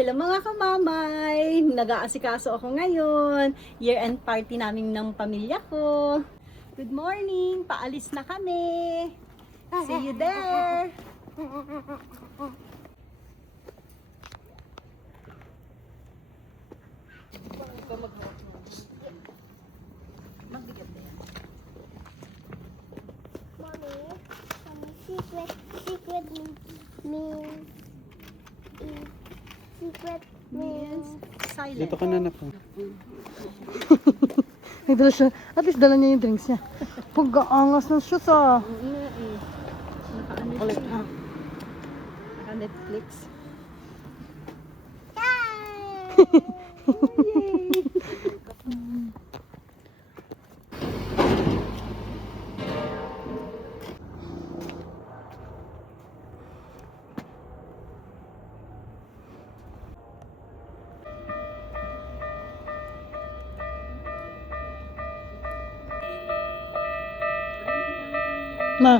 Hello mga kamamay! Nag-aasikaso ako ngayon. Year-end party namin ng pamilya ko. Good morning! Paalis na kami! See you there! Magbigat na yan. Mommy, secret means secret Means means silent. Dito ka na na po. May dala siya. At least dala niya yung drinks niya. Pag-aangas ng shoes ah. Naka-ano siya. Naka-Netflix. Ma.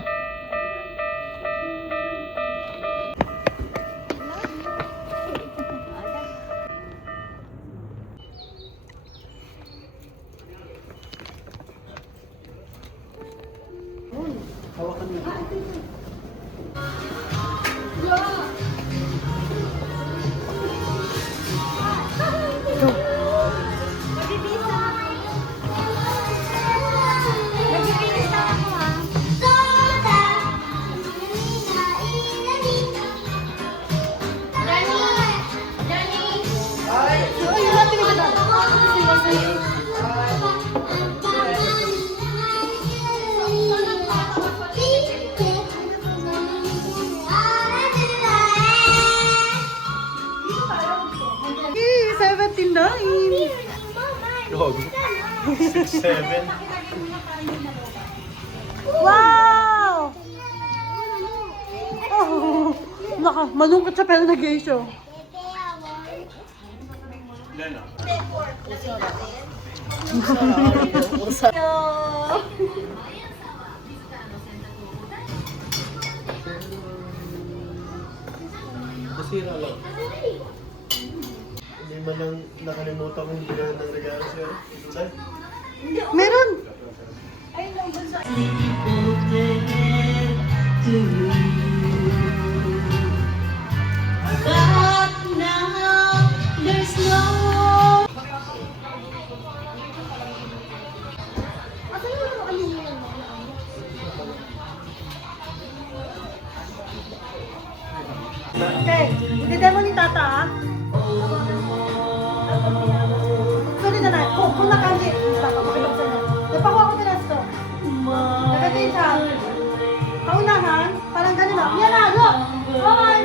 Hawakan mo. Hey, 79. Dog. 6'7". Wow! Oh, malungkot siya pero nag-show. Nasira lang. Hindi man lang nakalimutan kong bilhan ng regalo siya. Tay? Meron! Okay, i-demo ni Tata ah. Sorry na na, kung nakanji. Pakipag sa'yo. Napakuha ko nila ito. Nagagay siya. Kaunahan, parang gano'n na. Yan na, look! Hoy!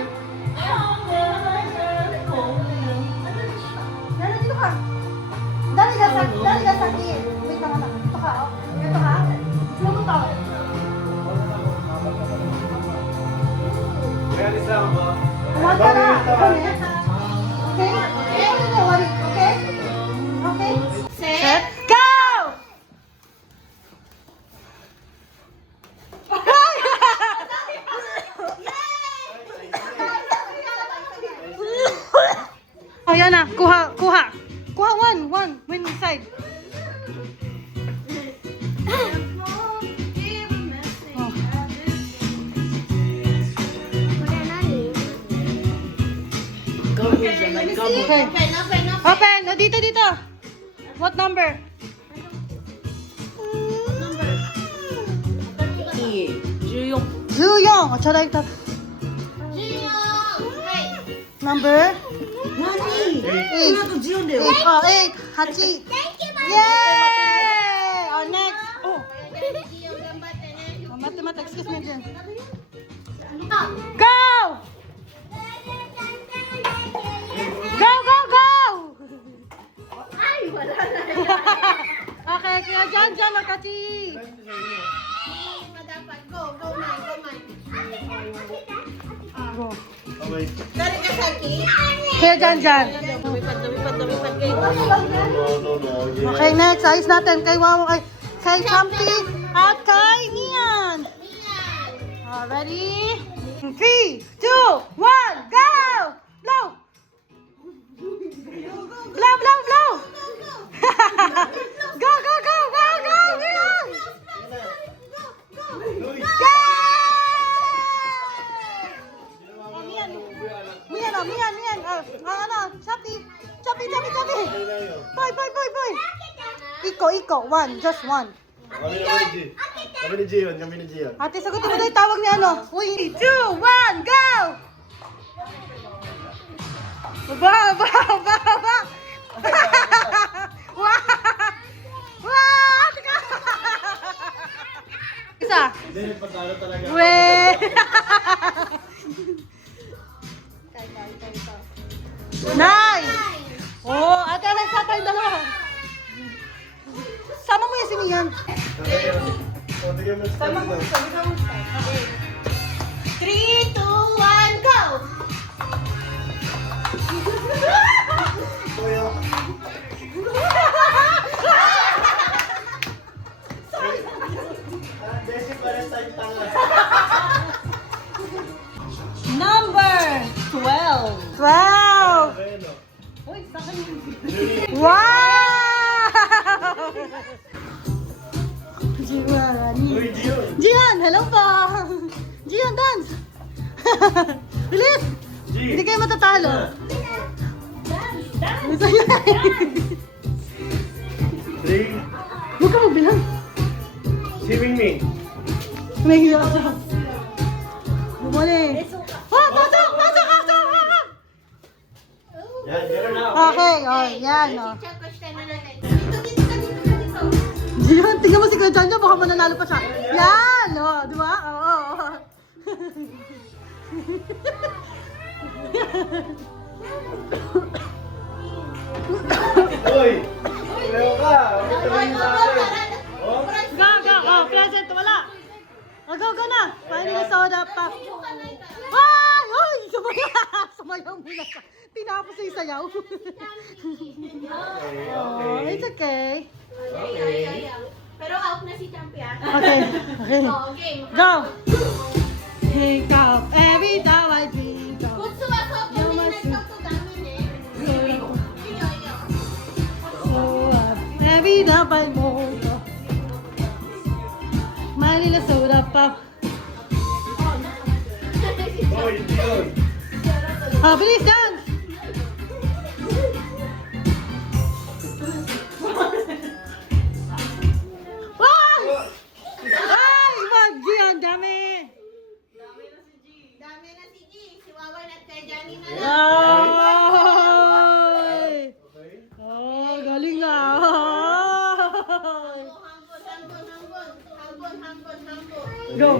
Dali, dito ka. Dali ka sa akin. Wait lang anak. Ito ka, oh. Ito ka. Slow mo to. Realis lang ba? Huwag ka na. Ikaw next. Okay? Okay? Okay? Okay? Set, go! Oh, yan na. Kuha. Kuha one. Win inside. Oh. Okay. Open. Oh, dito. What number? Zuyong. Oh, tsara ito. Number? 8. 8. Hachi. Yay! Oh, next. Oh, mate. Excuse me again. Go! Go! Okay, kaya dyan, Makati. Go. Okay. Kaya dyan. Lumipad kayo. No. Okay, next. Ayos natin. Kay Wawa, kay Champi, at kay Nian. Ready? 3, 2, 1, go! Blow! Ano? Shopee. Shopee. Ano lang yun? Boy. Iko. One. Just one. Kami na G. Kami ni G yun. Ate, sagutin mo daw yung tawag ni ano. 3, 2, 1, go! Ba! Wow! Tika! Isa. Hindi, patalo talaga. We! Nine! Oh, ate, nasa tayo dalawa. Sama mo yung sinihan. O, tigyan mo sa tayo. 3, 2, 1, go! Kuya. Desi, pares tayo tanga. Number 12. 12! Bueno. Uy, sa akin yung... Wow! Jiwan. Uy, G yun. Jihan, hello po! Jihan, dance! Bilis! G. Hindi kayo matatalo. Dance! Ito yan. 3. Huwag ka magbilang. Si Mingming. May hiya siya. Bumalik. Oh, pasok! Yan, gano'n na. Okay, oh, yan, oh. Jihan, tingnan mo si Kuya John, baka mananalo pa siya. Yan, oh, di ba? Oo. Uy! Meron ka. Bakit naman yung sa akin? Oh? Go. Oh, present, wala. Oh, go na. Paano yung soda pa? Ay! Ay! Sumayaw muna siya. Tinapos sa isayaw. Oh, it's okay. Okay. Pero out na si Champion. Okay. Oh, game. Go! Think of every time I think of Kung suwasok ko, hindi nagtutugangin eh. so every time I move my little soda pop. Uy, hindi yun. Ah, bilis dance! Ay! Mag-G! Ang dami! Dami na si G. Si Wawan at kay Johnny na lang. Ay! Okay. Oh, galing nga! Hambon. Go!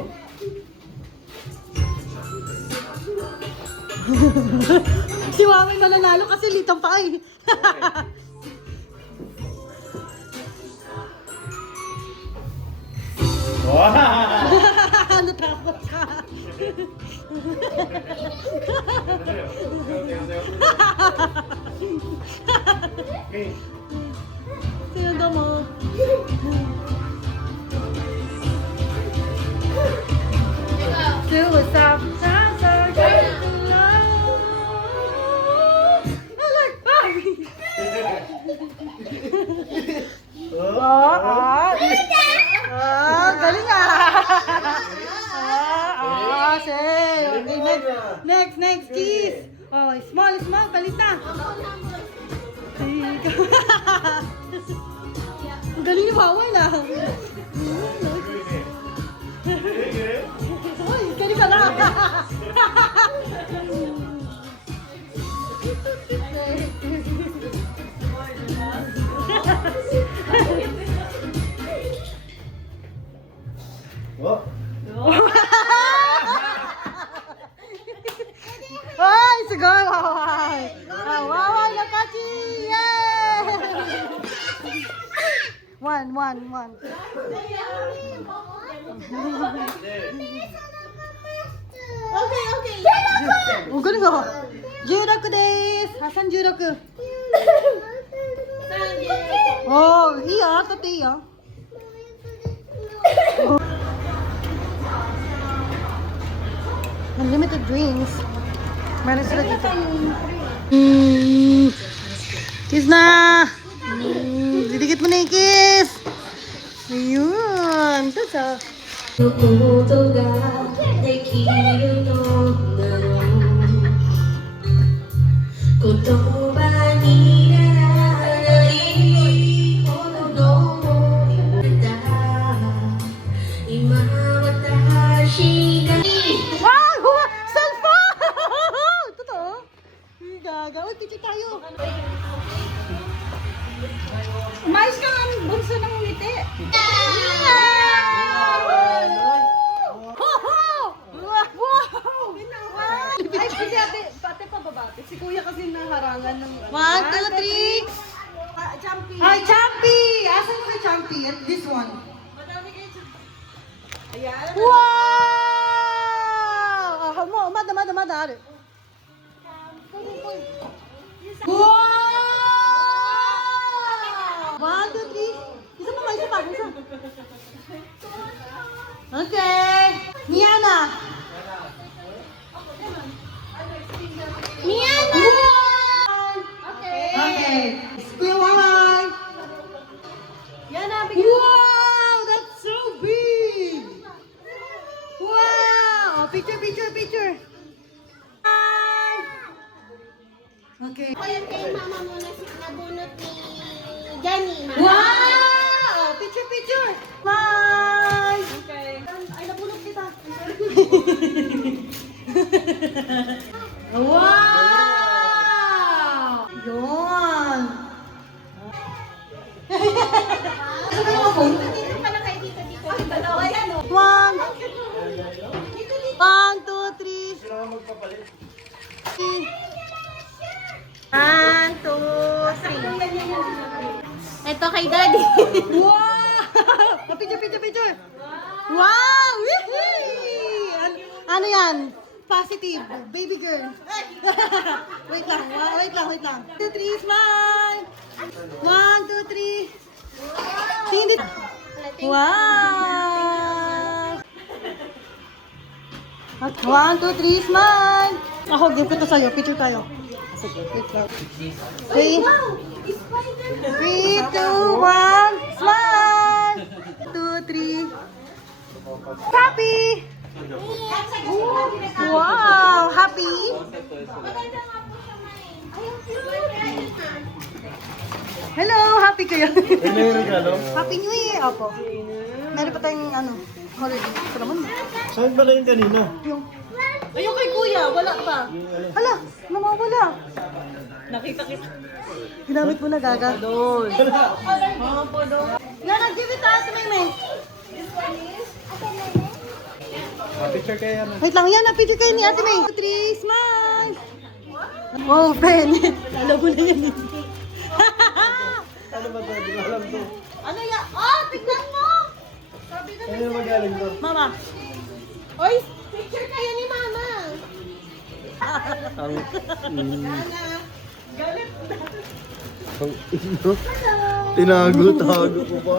Si Waway mananalo kasi litang pa eh. Wow! Natakot ka. Okay. Sinunda mo. Suicide. Galing say. Okay, next, cheese. Oh, small, palit na. Ang galing ni Waway na. Uy, galing ka na. Oh. Ay, siguro, Waway. Waway, nakachi! Yay! One. Okay. Oh, galing ako. Juraku desu. Hasan Juraku. Oh, iya, tati iya. Unlimited drinks. Meron sila dito. Kiss na! Didikit mo na yung kiss! Ayun! That's all. ことができるのだろう言葉にならないほどのものだ今私が Wow! Huwa! Cellphone! Totoo? Ay, gaga. Uy, picture tayo. Umayos ka nga ng bunso ng ngiti. Ay, kasi ate pababati. Si kuya kasi naharangan ng... 1, 2, 3. Champi. Ay, Champy! Asan yung kay Champy? At this one. Madami kayo champi. Ayan. Wow! Mada. Wow! 1, 2, 3. Isa pa. Okay. Niana. Miana! Okay. Kuya Wawan. Yan na, bigyan. Wow! That's so big! Wow! Picture. Hi! Okay. Ako yung kay mama mo na nabunot ni Johnny, mama. Wow! Picture. Bye! Okay. Ay, nabulog kita. Wow! Yun! Ano yung phone? Dito pala kayo dito. Ay, dalawa yan, oh. 1, 2, 3. Sino ka magpapalit? 1, 2, 3. Ito kay daddy. Wow! Picture. Wow! Wee! Ano yan? Positive. Baby girl. Wait lang. 2, 3, smile! 1, 2, 3. Hindi. Wow! 1, 2, 3, smile! Ako, give ko to sa'yo. Picture tayo. Sige, wait lang. 3, 2, 1, smile! 2, 3. Happy! Wow! Happy? Hello! Happy kayo? Ano yung regalo? Happy New Year! Opo. Meron pa tayong holiday. Ito naman. Saan pala yung kanina? Yung... Ayun kay kuya, wala pa. Hala! Namawala! Nakita kita. Ginamit mo na gaga. Doon. Mga podo. Yan, nag-give it to Ate Meme. Picture kayo yan. Wait lang, yan. Picture kayo ni Ate Meme. 3, smile! Oh, Ben. Alam mo na yan. Ano ba ito? Hindi ko alam to. Ano yan? Oh, tignan mo! Ano yung magaling to? Mama. Oy, picture kayo ni mama. Ang... Galit. Ang ino. Tinago ko pa.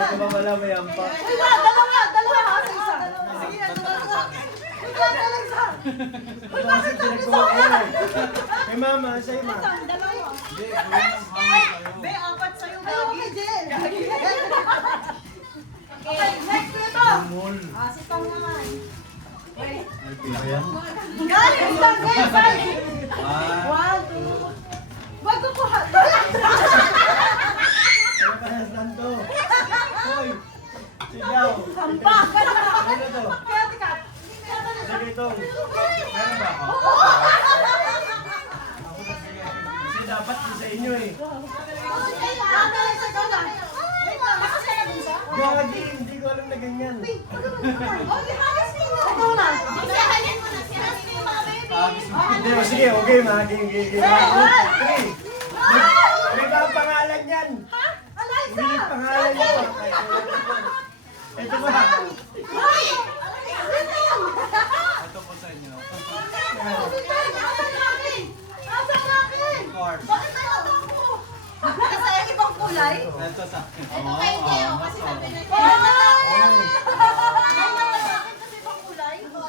Ano ba wala may ampa? Dalawa. Isa. Sige, dalawa. Bakit pinagkuha ko na? May mama, sa'yo ma. Be, apat sa'yo. Okay, Jen. Okay, next ito. Si Tom naman. Guys, guys. 1, 2. Wag ko kuha. Alexa, ikaw na. Wait lang, lakas ka na dun sa? Gagi, hindi ko alam na ganyan. Oh, di hagas ka na. Ikaw na. Isahalin mo na sila sa mga baby. Hindi, sige, okay, ma. Game. 1, 2, 3. May mga pangalan yan. Alexa! May pangalan yan. Ito ba? Bakit may mata ako? Kasi yung ibang kulay? Ito kayo kayo, kasi sabi na Kasi ibang kulay? Oo,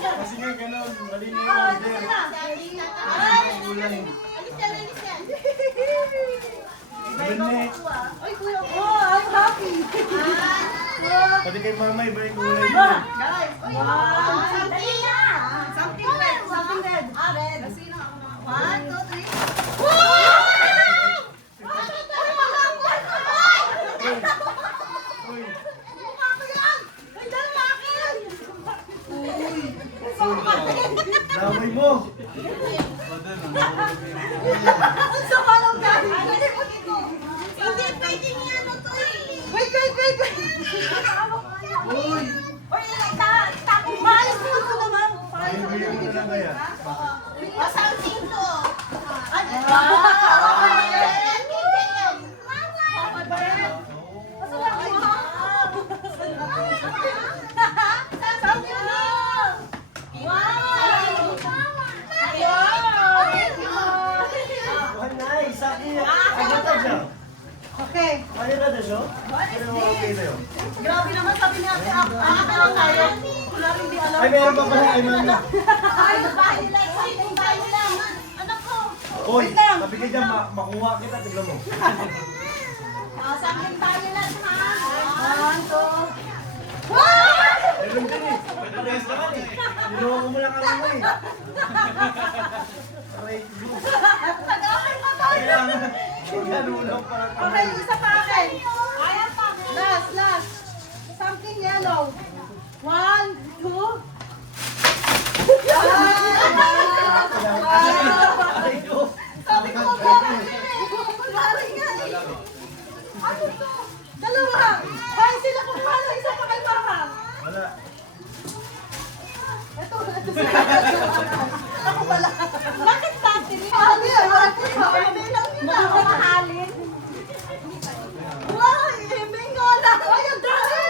kasi nga ganun. Mali na yung order. Alis yan. Next. Ay, kuya ko. I'm happy. Pati kay mama, iba yung kulay niya. Guys, wow. Something red. Something red. Red. Sino ako na? 1, 2, 3. Damay mo. Sa parang galing. Hindi pwedeng yan to eh. Wait. Uy, maalis mo ito naman. Bigyan mo na lang kaya. O something to. Nice, sabi niya. Agad siya. Okay. Ano na na siya? Ano mo okay sa'yo? Grabe naman sabi ni ate, ako lang tayo. Wala rin di alam. Ay, meron pa pala kay mama. Anak ko. Hoy, sabi ka dyan, makuha kita, tignan mo. Something violent ha. 1, 2. Meron din eh. Parehas naman eh. Niloko mo lang kami mo eh. Aray, blue. Kaya nga, magkalulang parang kami. Okay, isa pa akin. Last. Something yellow. 1, 2. Aray ko. Sabi ko ba? Wala nga eh. Ano to? Dalawa. Ay, sila kung paano. Isa pa kay mama. Wala. Ito ako pala. Bakit battery? Ano yan? Ebe lang nila. Mamahalin. Wow, ebe nga lang. Ay, ang dami.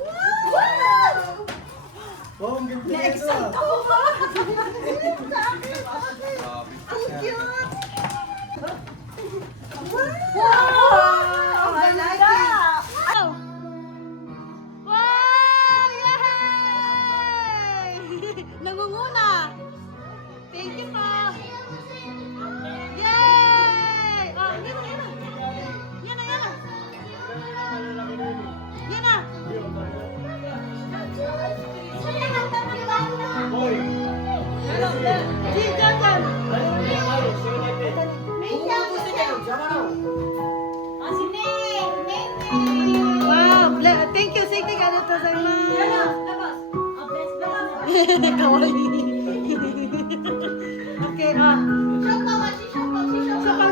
Wow! Wow, ang ganda nito. Na-excite ako ba? Sa akin. Ang cute. Wow! I like it. Wow! Yay! Nangunguna! Thank you po! Yay! Oh, yan na. Yan na. Hoy. Si Jojan! Wow! Thank you! Sige, ano to sa Kawaii. Okay,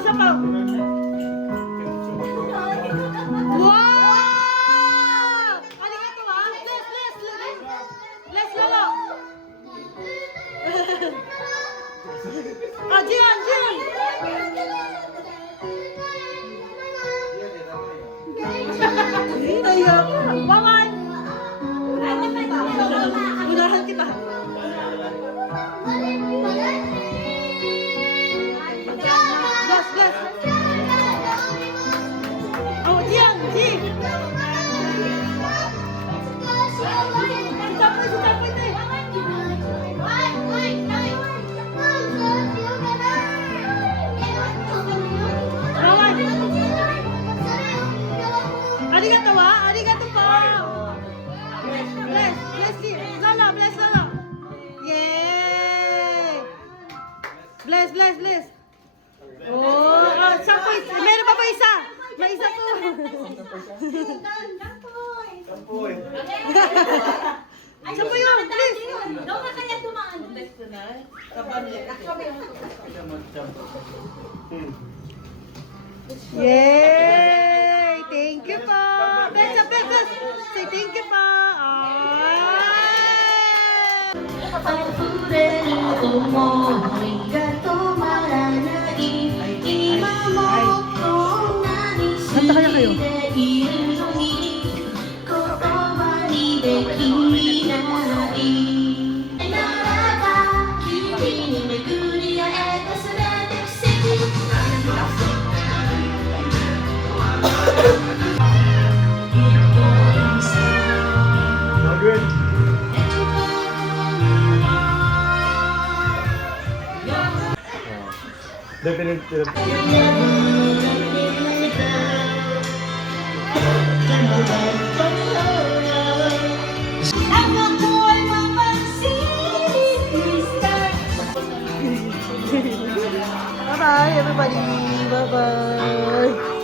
Sapaw. Wow! Arigato ha? Bless Lolo. Jian. Bye-bye. Unahan kita. Bless. Oh, Jian. Sapoy na. Arigato wa? Arigato po. Bless Lolo. Yay! Bless. Oh, sapoy. Meron pa isa? May isa po. Sampoy. Sapoy yun, please. Daw na kaya dumaan. Yay! Thank you po! Besa, besa! Say thank you po! Ay! 溢れる想いが止まらない今もこんなに好きでいるのに言葉にできないならば君に巡り会えた全て奇跡 Good. Definitely. Bye-bye, everybody! Bye-bye!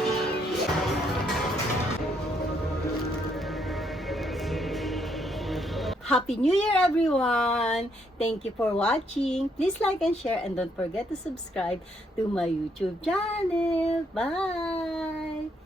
Happy New Year, everyone! Thank you for watching. Please like and share, and don't forget to subscribe to my YouTube channel. Bye!